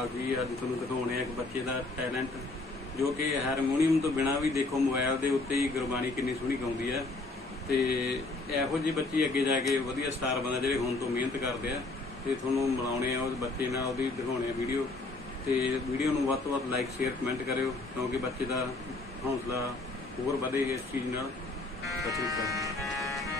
ਅਕਾਲ ਜੀ ਅੱਜ ਤੁਹਾਨੂੰ ਦਿਖਾਉਣੇ ਆ ਇੱਕ ਬੱਚੇ ਦਾ ਟੈਲੈਂਟ, ਜੋ ਕਿ ਹਾਰਮੋਨੀਅਮ ਤੋਂ ਬਿਨਾ ਵੀ ਦੇਖੋ ਮੋਬਾਈਲ ਦੇ ਉੱਤੇ ਹੀ ਗੁਰਬਾਣੀ ਕਿੰਨੀ ਸੋਹਣੀ ਗਾਉਂਦੀ ਹੈ ਤੇ ਇਹੋ ਜਿਹੇ ਬੱਚੇ ਅੱਗੇ ਜਾ ਕੇ ਵਧੀਆ ਸਟਾਰ ਬਣਦਾ ਜਿਹੜੇ ਹੁਣ ਤੋਂ ਮਿਹਨਤ ਕਰਦੇ ਆ। ਤੇ ਤੁਹਾਨੂੰ ਮਿਲਾਉਣੇ ਆ ਉਸ ਬੱਚੇ ਨਾਲ ਉਹਦੀ ਦਿਖਾਉਣੇ ਆ ਵੀਡੀਓ। ਤੇ ਵੀਡੀਓ ਨੂੰ ਵੱਧ ਤੋਂ ਵੱਧ ਲਾਈਕ ਸ਼ੇਅਰ ਕਮੈਂਟ ਕਰਿਓ, ਕਿਉਂਕਿ ਬੱਚੇ ਦਾ ਹੌਸਲਾ ਹੋਰ ਵਧੇ ਇਸ ਚੀਜ਼ ਨਾਲ। ਬੱਚੇ ਨੂੰ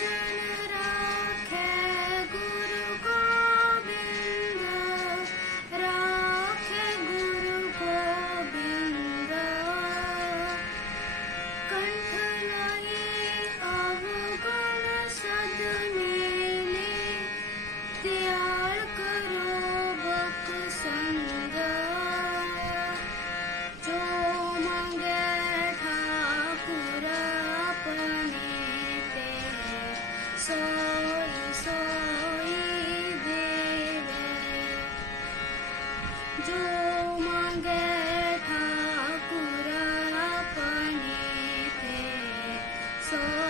Thank you. सोई सोई देवे। जो मगे स्वय स्वयी भो सोई